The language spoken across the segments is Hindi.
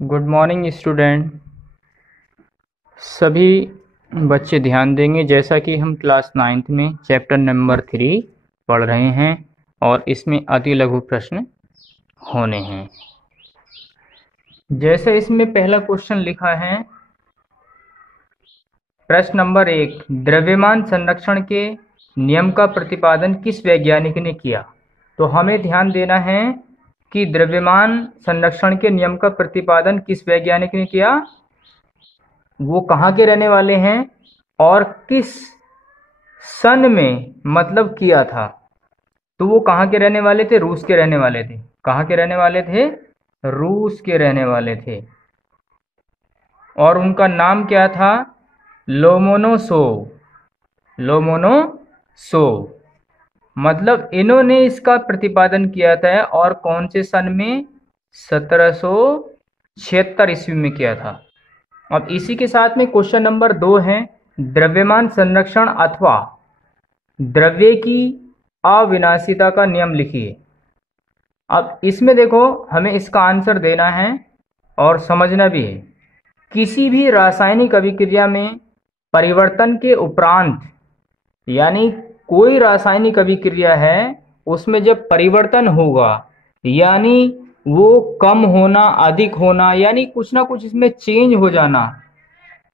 Good morning student. सभी बच्चे ध्यान देंगे, जैसा कि हम क्लास 9th में चैप्टर नंबर 3 पढ़ रहे हैं और इसमें अति लघु प्रश्न होने हैं। जैसे इसमें पहला क्वेश्चन लिखा है, प्रश्न नंबर 1, द्रव्यमान संरक्षण के नियम का प्रतिपादन किस वैज्ञानिक ने किया। तो हमें ध्यान देना है कि द्रव्यमान संरक्षण के नियम का प्रतिपादन किस वैज्ञानिक ने किया, वो कहाँ के रहने वाले हैं और किस सन में मतलब किया था। तो वो कहाँ के रहने वाले थे, रूस के रहने वाले थे। कहाँ के रहने वाले थे, रूस के रहने वाले थे। और उनका नाम क्या था, लोमोनोसोव। लोमोनोसोव मतलब इन्होंने इसका प्रतिपादन किया था और कौन से सन में, 1776 ईस्वी में किया था। अब इसी के साथ में क्वेश्चन नंबर 2 है, द्रव्यमान संरक्षण अथवा द्रव्य की अविनाशिता का नियम लिखिए। अब इसमें देखो, हमें इसका आंसर देना है और समझना भी है। किसी भी रासायनिक अभिक्रिया में परिवर्तन के उपरांत, यानी कोई रासायनिक अभिक्रिया है उसमें जब परिवर्तन होगा, यानी वो कम होना, अधिक होना, यानी कुछ ना कुछ इसमें चेंज हो जाना,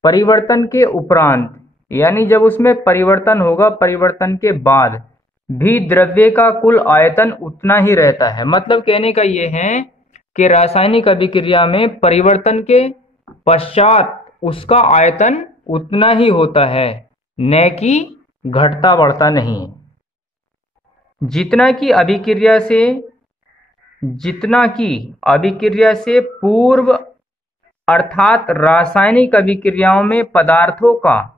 परिवर्तन के उपरांत यानी जब उसमें परिवर्तन होगा, परिवर्तन के बाद भी द्रव्य का कुल आयतन उतना ही रहता है। मतलब कहने का ये है कि रासायनिक अभिक्रिया में परिवर्तन के पश्चात उसका आयतन उतना ही होता है, न कि घटता बढ़ता नहीं। जितना कि अभिक्रिया से पूर्व अर्थात रासायनिक अभिक्रियाओं में पदार्थों का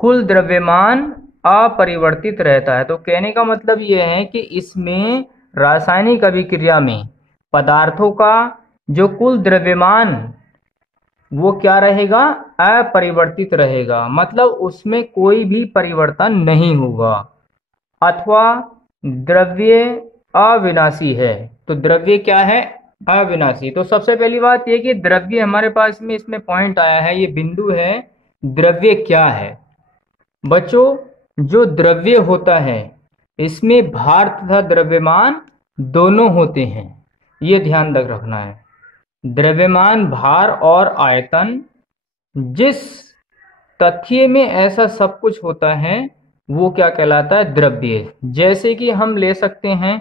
कुल द्रव्यमान अपरिवर्तित रहता है। तो कहने का मतलब यह है कि इसमें रासायनिक अभिक्रिया में पदार्थों का जो कुल द्रव्यमान वो क्या रहेगा, अपरिवर्तित रहेगा। मतलब उसमें कोई भी परिवर्तन नहीं होगा। अथवा द्रव्य अविनाशी है। तो द्रव्य क्या है, अविनाशी। तो सबसे पहली बात यह कि द्रव्य हमारे पास में इसमें पॉइंट आया है, ये बिंदु है, द्रव्य क्या है। बच्चों, जो द्रव्य होता है इसमें भार तथा द्रव्यमान दोनों होते हैं, ये ध्यान रखना है। द्रव्यमान, भार और आयतन, जिस तथ्य में ऐसा सब कुछ होता है वो क्या कहलाता है, द्रव्य। जैसे कि हम ले सकते हैं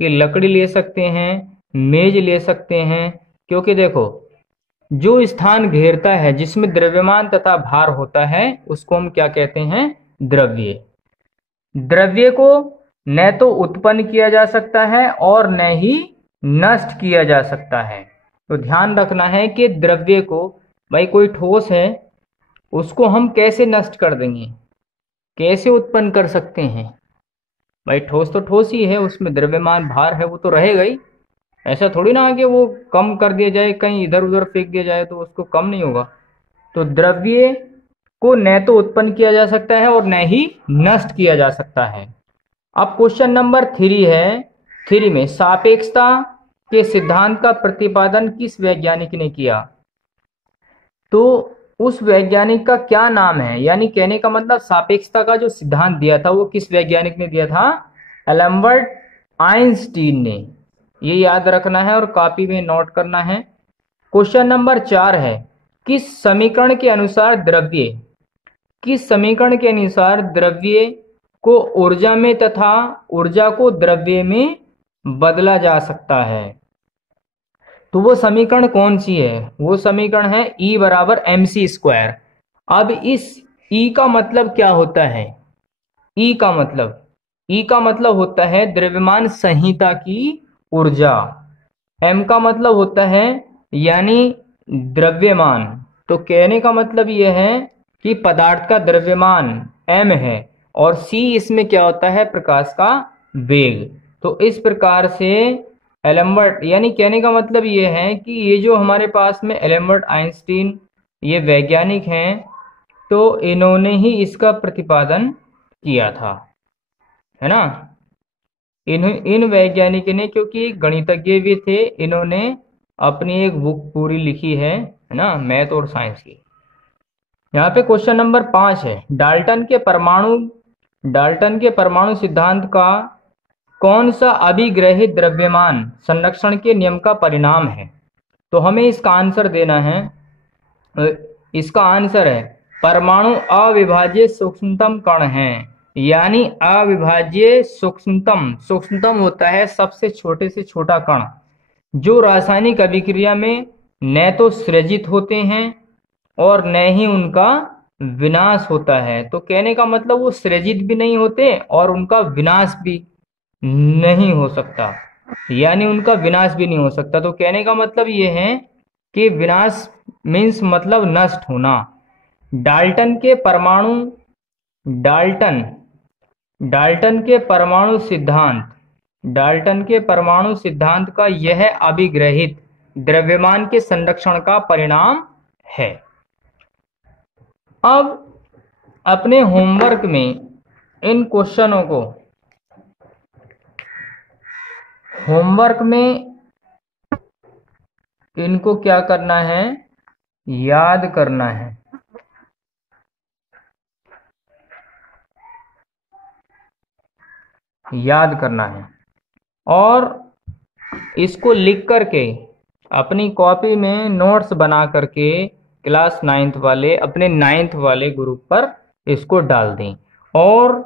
कि लकड़ी ले सकते हैं, मेज ले सकते हैं, क्योंकि देखो जो स्थान घेरता है जिसमें द्रव्यमान तथा भार होता है उसको हम क्या कहते हैं, द्रव्य। द्रव्य को न तो उत्पन्न किया जा सकता है और न ही नष्ट किया जा सकता है। तो ध्यान रखना है कि द्रव्य को, भाई कोई ठोस है उसको हम कैसे नष्ट कर देंगे, कैसे उत्पन्न कर सकते हैं। भाई ठोस तो ठोस ही है, उसमें द्रव्यमान भार है वो तो रहेगा ही। ऐसा थोड़ी ना है कि वो कम कर दिया जाए, कहीं इधर उधर फेंक दिया जाए तो उसको कम नहीं होगा। तो द्रव्य को न तो उत्पन्न किया जा सकता है और न ही नष्ट किया जा सकता है। अब क्वेश्चन नंबर 3 है, 3 में सापेक्षता के सिद्धांत का प्रतिपादन किस वैज्ञानिक ने किया। तो उस वैज्ञानिक का क्या नाम है, यानी कहने का मतलब सापेक्षता का जो सिद्धांत दिया था वो किस वैज्ञानिक ने दिया था, एल्बर्ट आइंस्टीन ने। ये याद रखना है और कॉपी में नोट करना है। क्वेश्चन नंबर 4 है, किस समीकरण के अनुसार द्रव्य को ऊर्जा में तथा ऊर्जा को द्रव्य में बदला जा सकता है। तो वो समीकरण कौन सी है, वो समीकरण है E बराबर mc²। अब इस E का मतलब क्या होता है, E का मतलब होता है द्रव्यमान संहिता की ऊर्जा। M का मतलब होता है यानी द्रव्यमान। तो कहने का मतलब यह है कि पदार्थ का द्रव्यमान M है और C इसमें क्या होता है, प्रकाश का वेग। तो इस प्रकार से एल्बर्ट, यानी कहने का मतलब ये है कि ये जो हमारे पास में एल्बर्ट आइंस्टीन ये वैज्ञानिक हैं, तो इन्होंने ही इसका प्रतिपादन किया था, है ना। इन वैज्ञानिक ने, क्योंकि गणितज्ञ भी थे, इन्होंने अपनी एक बुक पूरी लिखी है ना, मैथ और साइंस की। यहाँ पे क्वेश्चन नंबर 5 है, डाल्टन के परमाणु सिद्धांत का कौन सा अभिग्रहित द्रव्यमान संरक्षण के नियम का परिणाम है? तो हमें इसका आंसर देना है। इसका आंसर है परमाणु अविभाज्य सूक्ष्मतम कण है। यानी अविभाज्य सूक्ष्मतम होता है सबसे छोटे से छोटा कण, जो रासायनिक अभिक्रिया में न तो सृजित होते हैं और न ही उनका विनाश होता है। तो कहने का मतलब वो सृजित भी नहीं होते और उनका विनाश भी नहीं हो सकता, यानी उनका विनाश भी नहीं हो सकता। तो कहने का मतलब ये है कि विनाश मीन्स मतलब नष्ट होना। डाल्टन के परमाणु सिद्धांत का यह अभिग्रहित द्रव्यमान के संरक्षण का परिणाम है। अब अपने होमवर्क में इन क्वेश्चनों को इनको क्या करना है? याद करना है। और इसको लिख करके अपनी कॉपी में नोट्स बना करके क्लास 9th वाले अपने 9th वाले ग्रुप पर इसको डाल दें और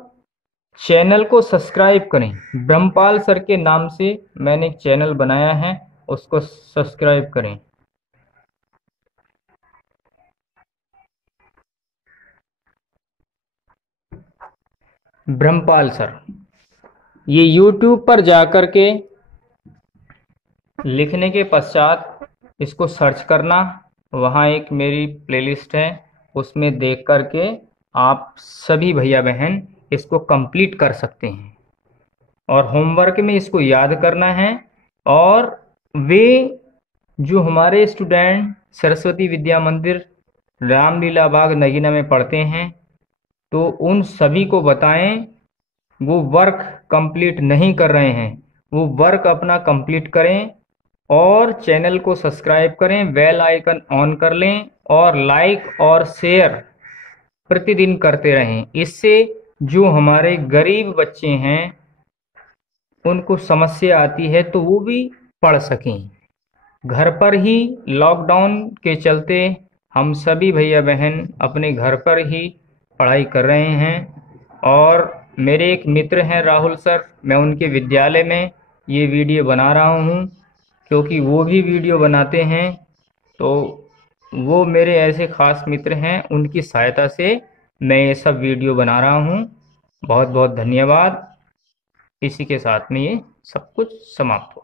चैनल को सब्सक्राइब करें। ब्रह्मपाल सर के नाम से मैंने एक चैनल बनाया है, उसको सब्सक्राइब करें। ब्रह्मपाल सर, ये YouTube पर जाकर के लिखने के पश्चात इसको सर्च करना, वहाँ एक मेरी प्लेलिस्ट है, उसमें देख करके आप सभी भैया बहन इसको कंप्लीट कर सकते हैं। और होमवर्क में इसको याद करना है। और वे जो हमारे स्टूडेंट सरस्वती विद्या मंदिर रामलीला बाग नगीना में पढ़ते हैं, तो उन सभी को बताएं, वो वर्क कंप्लीट नहीं कर रहे हैं, वो वर्क अपना कंप्लीट करें और चैनल को सब्सक्राइब करें, बेल आइकन ऑन कर लें और लाइक और शेयर प्रतिदिन करते रहें। इससे जो हमारे गरीब बच्चे हैं उनको समस्या आती है तो वो भी पढ़ सकें। घर पर ही लॉकडाउन के चलते हम सभी भैया बहन अपने घर पर ही पढ़ाई कर रहे हैं। और मेरे एक मित्र हैं राहुल सर, मैं उनके विद्यालय में ये वीडियो बना रहा हूँ, क्योंकि वो भी वीडियो बनाते हैं, तो वो मेरे ऐसे खास मित्र हैं, उनकी सहायता से मैं ये सब वीडियो बना रहा हूँ। बहुत बहुत धन्यवाद। इसी के साथ में ये सब कुछ समाप्त हो।